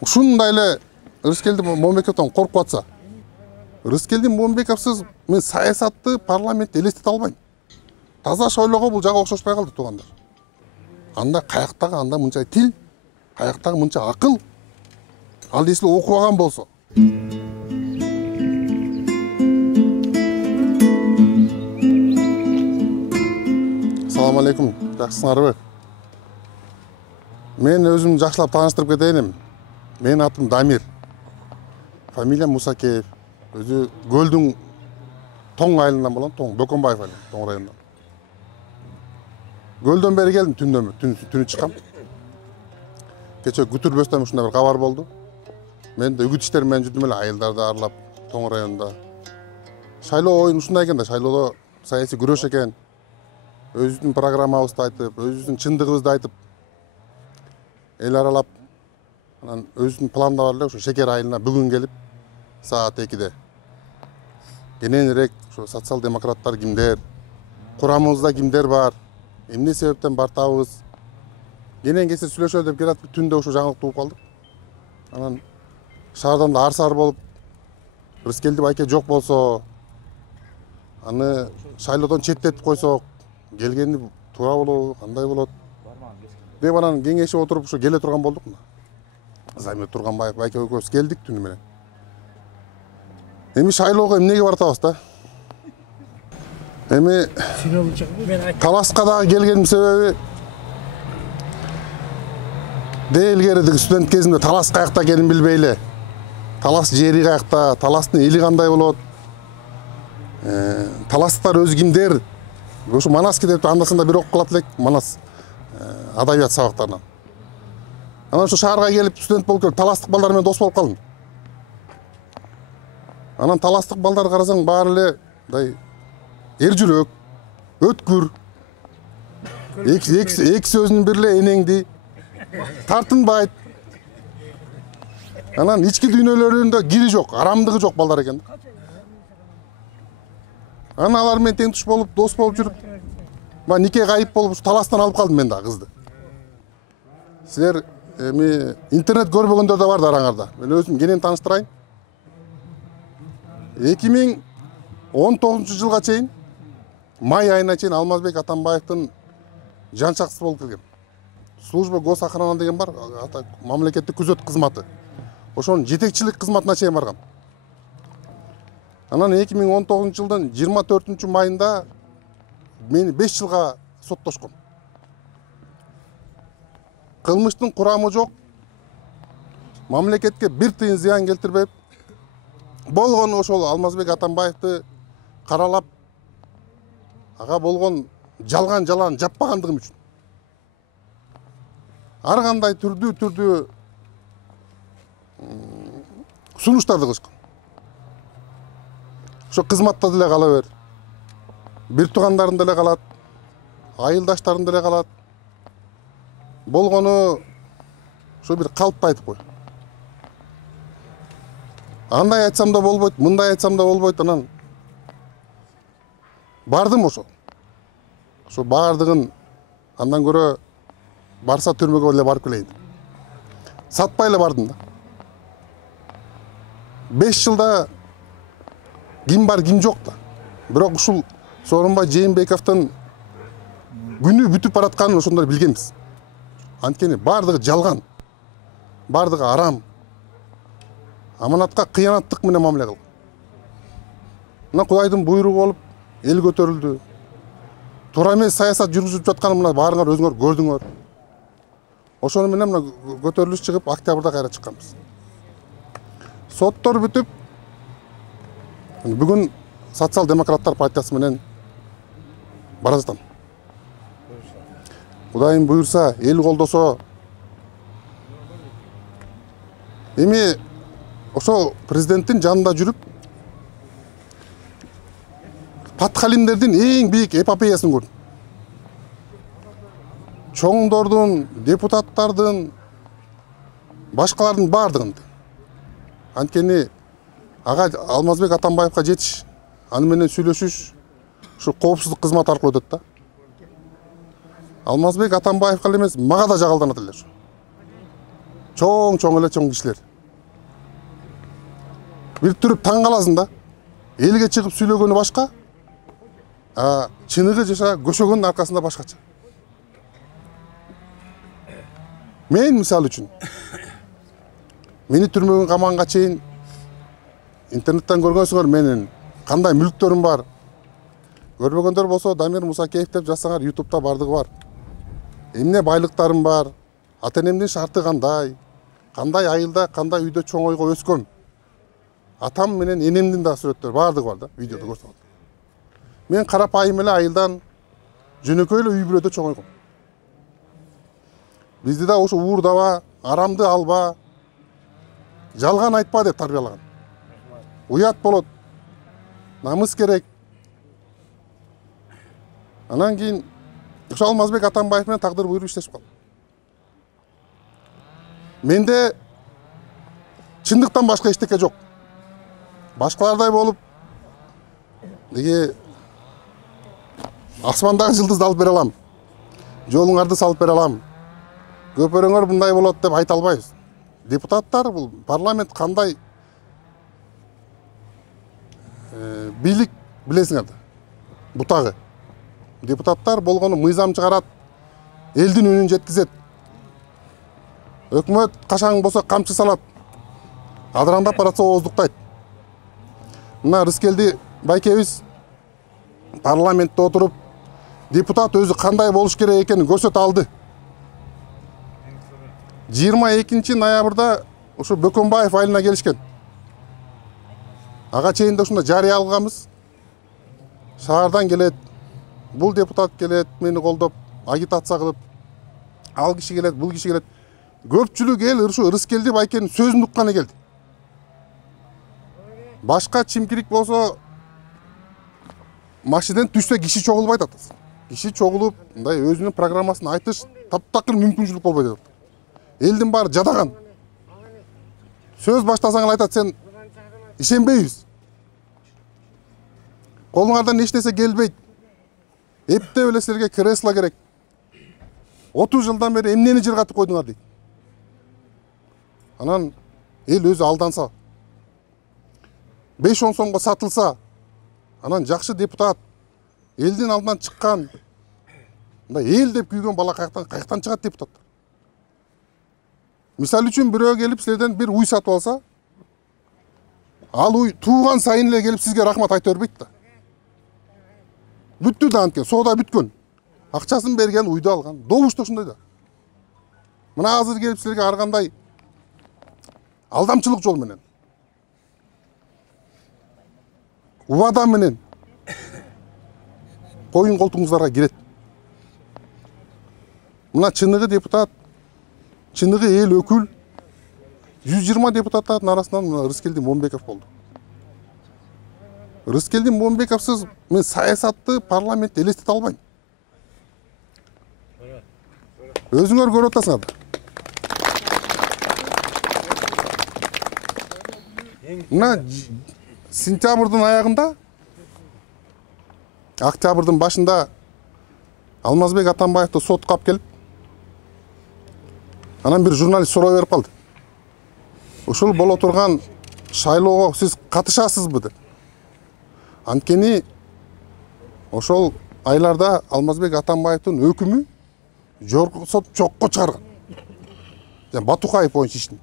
ушундай эле Рыскелди Момбековдон коркуп атса, Рыскелди Момбековсуз мен саясатты парламентте элестете албайм. Таза шойлого бул жагы окшошпай калды туугандар. Анда каяктагы анда мынча тил, каяктагы мынча акыл. Ал эсиле окубаган болсо. Assalamu alaikum, жакшысыңарбы? Мен өзүм жакшылап тааныштырып кетейин. Менин атым Дамир. Фамилиям Мусакеев. Өзү Көлдүн Тоң айылынан болом, Тоң Бөкөнбаев айылы, Тоң районунан. Көлдөн бери келдим, түнү чыккам. Кече күтүрбөстөн ушундай бир кабар болду. Мен да үгүт иштери менен жүрдүм эле айылдарды аралап, Тоң районунда. Шайлоо оюн ушундай экен да, шайлоодо саясий күрөш экен. Өзүбүздүн программабызды айтып, өзүбүздүн чындыгыбызды айтып, эл аралап, анан өзүбүздүн планда бар эле, ошо Шекер айылына бүгүн келип, саат 2-де. Кененирээк ошо социал-демократтар кимдер, курамыбызда кимдер бар, эмне себептен бартабыз, кенен кесир сүйлөшөлү деп келатып, түндө ошо жаңылыкты угуп калдык. Анан шаардан да арсар болуп, Рыскелди байке жок болсо, аны шайлоодон четтетип койсок, келгени туура болобу, кандай болот деп анан кеңешип отуруп ушу келе турган болдук. Замир Турганбаев байке экөөбүз келдик түнү менен. Эми шайлоого эмнеге бартабыз да? Эми Таласка дагы келгеним себеби илгери студент кезимде Талас каякта экенин билбей эле. Талас жери каякта, Таластын эли кандай болот? Таластар өзү кимдер? Ошо Манас китепти анда-санда бир окуп калат элек, Манас адабият сабактарынан. Анан ошо шаарга келип студент болуп келип таластык балдар менен дос болуп калдым. Анан таластык балдар карасаң баары эле мындай эр жүрөк, өткүр. Эки сөзүнүн бири эле энеңди тартынбайт. Анан ички дүйнөлөрүндө кири жок, арамдыгы жок балдар экен. Анан алар менен тең туш болуп, дос болуп жүрүп, нике кайып болуп, Таластан алып калдым мен да кызды. Силер эми интернет көрбөгөндөр да бар да араңарда. Мен өзүм кенен тааныштырайын. 2019 жылга чейин, май айына чейин Алмазбек Атамбаевдин жанчакчысы болуп келгем. Служба госохрана деген бар, мамлекеттик күзөт кызматы. Ошонун жетекчилик кызматына чейин баргам. Анан 2019 жылдын 24 майында мени 5 жылга соттошкон. Кылмыштын курамы жок, мамлекетке бир тыйын зыян келтирбеп, болгон ошол Алмазбек Атамбаевди каралап, ага болгон жалган жалаан жаппагандыгым үчүн. Ар кандай түрдүү сунуштарды кылышкан. Ошо кызматта деле кала бер. Бир туугандарында эле калат, айылдаштарында эле калат. Болгону ошо бир калпты айтып кой. Андай айтсам да болбойт, мындай айтсам да болбойт, анан бардым ошо. Ошо бардыгын андан көрө барса түрмөгө эле барып келейин. Сатпай эле бардым да. 5 жылда ким бар, ким жок да. Бирок ушул Сооронбай Жээнбековдун күнү бүтүп баратканын ошондор билгенбиз. Анткени бардыгы жалган, бардыгы арам. Аманатка кыянаттык менен мамиле кылган. Мына Кудайдын буйругу болуп, эл көтөрүлдү. Туура эмес саясат жүргүзүп жатканын мына баарыңар өзүңөр көрдүңөр. Ошону менен мына көтөрүлүш чыгып, октябрда кайра чыкканбыз. Соттор бүтүп, бүгүн социал-демократтар партиясы менен бара жатам. Кудайым буйрса, эл колдосо. Эми ошо президенттин жанында жүрүп, патхалимдердин эң бийик эпопеясын көрдүм. Чоңдордун, депутаттардын, башкалардын бардыгын. Анткени ага Алмазбек Атамбаевга жетиш, аны менен сүйлөшүш ушу коопсуздук кызматы аркылуу өтөт да. Алмазбек Атамбаевга эле эмес, мага да жагалданат эле. Чоң эле чоң кишилер. Бир түрүп таң каласың да. Элге чыгып сүйлөгөнү башка, чыныгы жаша көшөгөнүн аркасында башкача. Мен мисалы үчүн мени түрмөгөн камаганга чейин интернеттен көргөнсүңөр менин кандай мүлктөрүм бар. Көрбөгөндөр болсо Дамир Мусакеев деп жазсаңар YouTube'да бардыгы бар. Эмне байлыктарым бар, ата-энемдин шарты кандай айылда, кандай үйдө чоңойго өскөм. Атам менен энемдин да сүрөттөрү бардыгы бар да, видеодо көрсөтөт. Мен карапайым эле айылдан жөнөкөй эле үй бүлөдө чоңойгом. Бизди да ошо уурдаба, арамды алба, жалган айтпа деп тарбиялаган. Уят болот, намыс керек. Анан кийин ошо Алмазбек Атамбаев менен тагдыр буйруп иштешип калдым. Менде чындыктан башка эчтеке жок. Башкалардай болуп, деги асмандагы жылдызды алып бере алам, жолуңарды салып бере алам, көпөрөңөр мындай болот деп айта албайбыз. Депутаттар, бул парламент кандай бийлик билесиңер да, бутагы. Депутаттар болгону мыйзам чыгарат, элдин үнүн жеткизет. Өкмөт кашаң болсо камчы салат, адыраңдап баратса ооздуктайт. Мына Рыскелди байкебиз парламентте отуруп, депутат өзү кандай болуш керек экенин көрсөтө алды. 22 ноябрда ушу Бөкөнбаев айылына келишкен. Ага чейин да ушунда жарыя алганбыз. Шаардан келет, бул депутат келет, мени колдоп, агитация кылып, ал киши келет, бул киши келет. Көпчүлүк эл ушу Рыскелди байкенин сөзүн укканы келди. Башка чимкирик болсо машинадан түшсө киши чогулбайт атат. Киши чогулуп, мындай өзүнүн программасын айтыш таптакыр мүмкүнчүлүк болбойт атат. Элдин баары жадаган. Сөз баштасаң айтат, сен ишенбейбиз. Колуңардан эч нерсе келбейт. Эптеп эле силерге кресло керек. 30 жылдан бери эмнени жыргатып койдуңар дейт. Анан эл өзү алданса, 5-10 сомго сатылса, анан жакшы депутат, элдин алдынан чыккан, мындай эл деп күйгөн бала каяктан чыгат депутаттар. Мисал үчүн бирөө келип силерден бир уй сатып алса, ал уй тууган сайын эле келип сизге рахмат айта бербейт да. Бүттү да анткен, соода бүткөн. Акчасын берген, уйду алган. Добуш да ошондой да. Мына азыр келип силерге ар кандай алдамчылык жол менен, убада менен коюн колтуңуздарга кирет. Мына чыныгы депутат, чыныгы эл өкүл 120 депутаттардын арасынан Рыскелди Момбеков болду. Рыскелди Момбековсыз мен саясатты парламентте элестете албайм. Өзүңөр көрүп атасыңар да. Мына сентябрдын аягында, октябрдын башында Алмазбек Атамбаевди сотко алып келип, анан бир журналист суроо берип калды. Ушул боло турган шайлоого сиз катышасызбы деп. Анткени ошол айларда Алмазбек Атамбаевдин өкүмү жогорку сот жокко чыгарган. Батукаев боюнча иштин.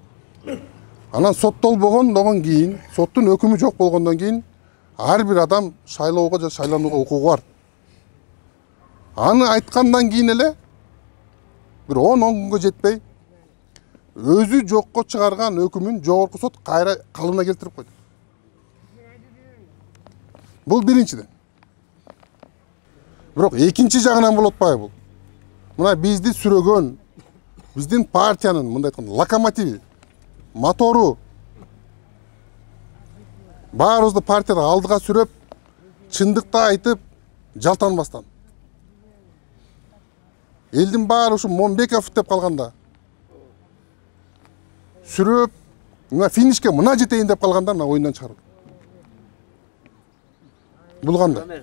Анан соттолбогондон кийин, соттун өкүмү жок болгондон кийин ар бир адам шайлоого же шайланууга укугу бар. Аны айткандан кийин эле бир 10 күнгө жетпей өзү жокко чыгарган өкүмүн жогорку сот кайра калыбына келтирип койду. Бул биринчиден. Бирок экинчи жагынан болот атпайбы бул? Мына бизди сүрөгөн, биздин партиянын мындай айтканда локомотиви, мотору баарыбызды партияда алдыга сүрөп, чындыкты айтып, жалтанбастан. Элдин баары ушу Момбеков деп калганда, сүрөп, мына финишке мына жетейин деп калганда мына оюндан чыгарылды. Бул кандай?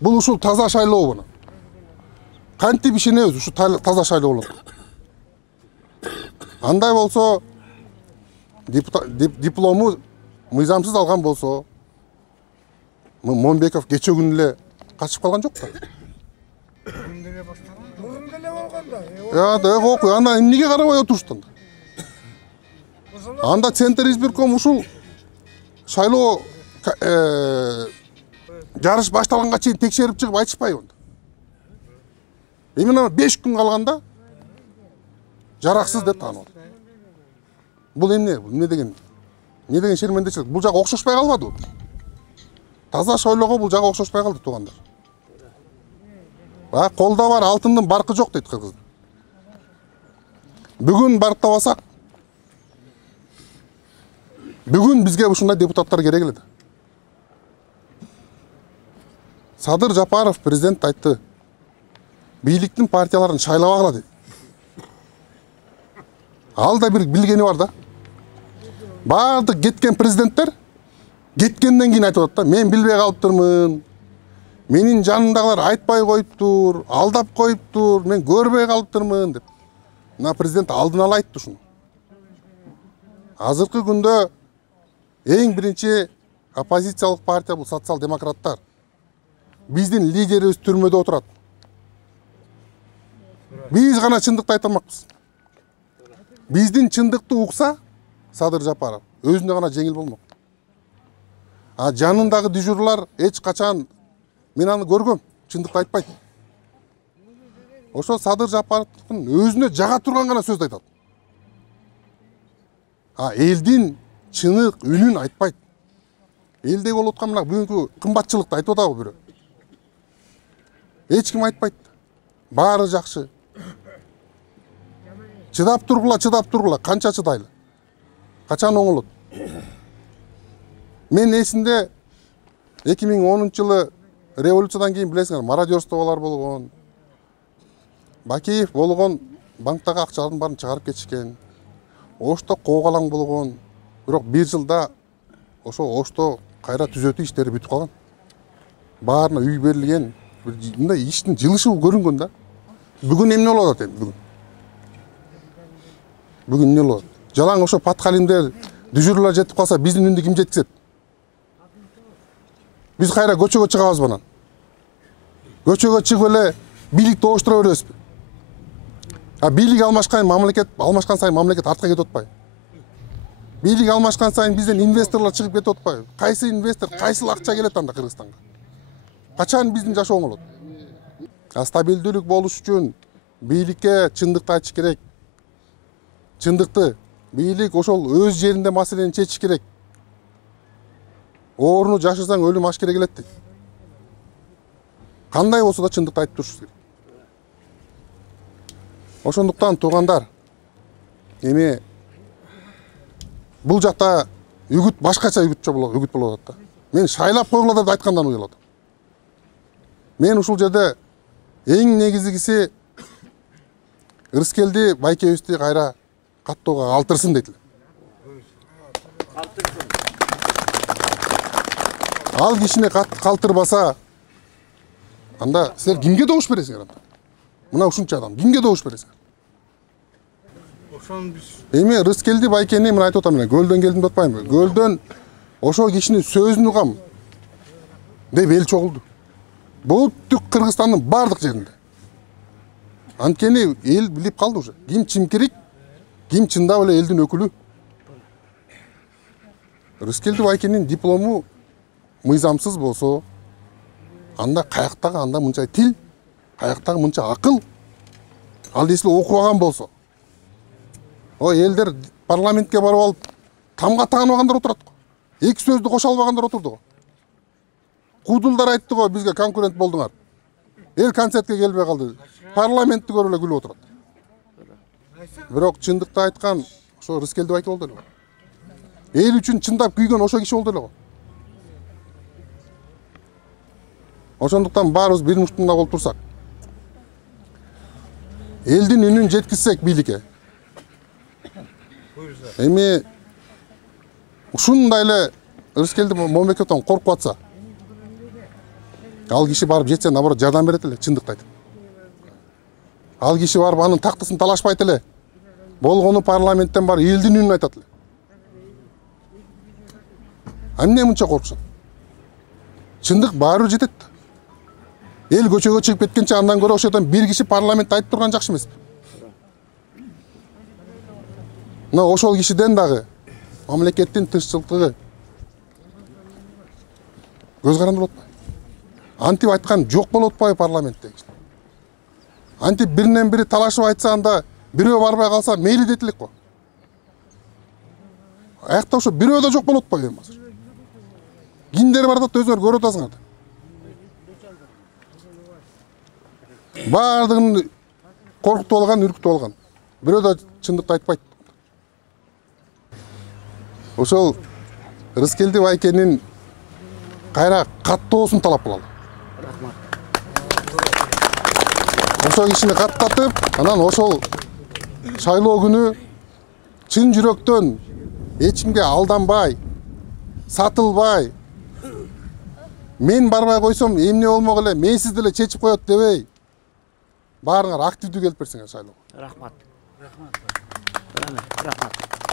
Бул ушул таза шайлоо буну. Кантип ишенебиз ушу таза шайлоо болот? Андай болсо, диплому мыйзамсыз алган болсо, Момбеков кече күнү эле качып калган жок да. Бүгүн деле болгондо. Да, окуй, анда эмнеге карабай отуруштун? Анда Центр избирком ушул шайлоо жарыш башталганга чейин текшерип чыгып айтышпайбы онда. Именно 5 күн калганда жараксыз деп таанылды. Бул эмне? Бул эмне деген? Эмне деген шермендечилик? Бул жак окшошпай калбадыбы? Таза шойлоого бул жак окшошпай калды, туугандар. Колдо бар алтындын баркы жок дейт кыргызда. Бүгүн барктабасак, бүгүн бизге ушундай депутаттар керек эле да. Садыр Жапаров президент айтты. Бийликтин партияларын шайлабагыла дейт. Ал да бир билгени бар да. Бардык кеткен президенттер кеткенден кийин айтып атат да, мен билбей калыптырмын. Менин жанымдагылар айтпай коюптур, алдап коюптур, мен көрбөй калыптырмын деп. Мына президент алдын ала айтты ушуну. Азыркы күндө эң биринчи оппозициялык партия бул социал-демократтар. Биздин лидерибиз түрмөдө отурат. Биз гана чындыкты айта алмакпыз. Биздин чындыкты укса Садыр Жапаров өзүнө гана жеңил болмок. Жанындагы дежурлар эч качан мен аны көргөм, чындыкты айтпайт. Ошо Садыр Жапаровдун өзүнө жага турган гана сөздү айтат. Элдин чынык үнүн айтпайт. Элде болуп аткан мына бүгүнкү кымбатчылыкты айтып атабы бирөө? Эч ким айтпайт. Баары жакшы. Чыдап тургула, канча чыдайлы? Качан оңолот? Мен эсимде 2010-жылы революциядан кийин билесиңер, мародерстволор болгон. Бакеев болгон банктагы акчалардын баарын чыгарып кетишкен. Ошто коогалаң болгон. Бирок 1 жылда ошо Ошто кайра түзөтүү иштери бүтүп калган. Баарына үй берилген. Мындай иштин жылышы көрүнгөн да. Бүгүн эмне болуп атат эми бүгүн? Бүгүн эмне болуп атат? Жалаң ошо паткалимдер, дежурлар жетип калса, биздин үнүндү ким жеткизет? Биз кайра көчөгө чыгабызбы анан? Көчөгө чыгып эле бийликти оштура беребизби? Бийлик алмашкан сайын мамлекет артка кетип атпайбы? Бийлик алмашкан сайын бизден инвесторлор чыгып кетип атпайбы? Кайсы инвестор, кайсыл акча келет анда Кыргызстанга? Качан биздин жашоо оңолот? Стабилдүүлүк болуш үчүн бийликке чындыкты айтыш керек. Чындыкты бийлик ошол өз жеринде маселени чечиш керек. Орну жашасаң өлүм ашкере келет дейт. Кандай болсо да чындыкты айтып турушубуз керек. Ошондуктан туугандар, эми бул жакта үгүт башкача үгүт болуп атат да. Мен шайлап койгула деп айткандан уялат. Мен ушул жерде эң негизгиси Ырыскелди байкебизди кайра каттоого калтырсын дейт эле. Ал кишини калтырбаса, анда силер кимге добуш бересиңер анда? Мына ушунча адам кимге добуш бересиңер? Ошон биз Эми Ырыскелди байкени мен айтып атам, көлдөн келдим деп атпаймынбы? Көлдөн ошол кишинин сөзүн угам деп эл чогулду. Бүттүк Кыргызстандын бардык жеринде. Анткени эл билип калды уже. Ким чимкирик, ким чындап эле элдин өкүлү. Ырыскелди байкенин диплому мыйзамсыз болсо, анда каяктагы анда мынча тил, каяктагы мынча акыл, ал эсли окубаган болсо. Элдер парламентке барып алып, тамга тааныбагандар отурат го. Эки сөздү кошо албагандар отурду го. Кудулдар айтты го, бизге конкурент болдуңар. Эл концертке келбей калды. Парламентти көрүп эле күлүп отурат. Бирок чындыкты айткан ошо Ырыскелди байке болду эле. Эл үчүн чындап күйгөн ошо киши болду эле го. Ошондуктан баарыбыз бир муштунда болуп турсак, элдин үнүн жеткизсек бийликке. Эми ушундай эле Ырыскелди Момбековдон коркуп атса, ал киши барып жетсе, наоборот жардам берет эле, чындыкты айтып. Ал киши барып анын тактысын талашпайт эле. болгону парламенттен бар элдин үнүн айтат эле. Эмне мынча коркушат? Чындык баары бир жетет. Эл көчөгө чыгып кеткенче андан көрө ошодон бир киши парламентте айтып турган жакшы эмеспи? Мына ошол кишиден дагы мамлекеттин тынччылыгы көз каранды болот атпайбы? Антип айткан жок болот атпайбы парламентте? Антип биринен бири талашып айтса анда бирөө барбай калса мейли дейт элек го. Аякта ошо бирөө да жок болот атпайбы эми азыр? Кимдер бар да өзүңөр көрүп атасыңар да. Бардыгын коркутуп алган, үркүтүп алган. Бирөө да чындыкты айтпайт. Ошол Рыскелди Байкенин кайра каттоосун талап кылалы. Ошол кишини каттатып, анан ошол шайлоо күнү чын жүрөктөн эч кимге алданбай, сатылбай, мен барбай койсом эмне болмок эле, менсиз деле чечип коет дебей, баарыңар активдүү келип берсеңер шайлоого. Рахмат. Рахмат.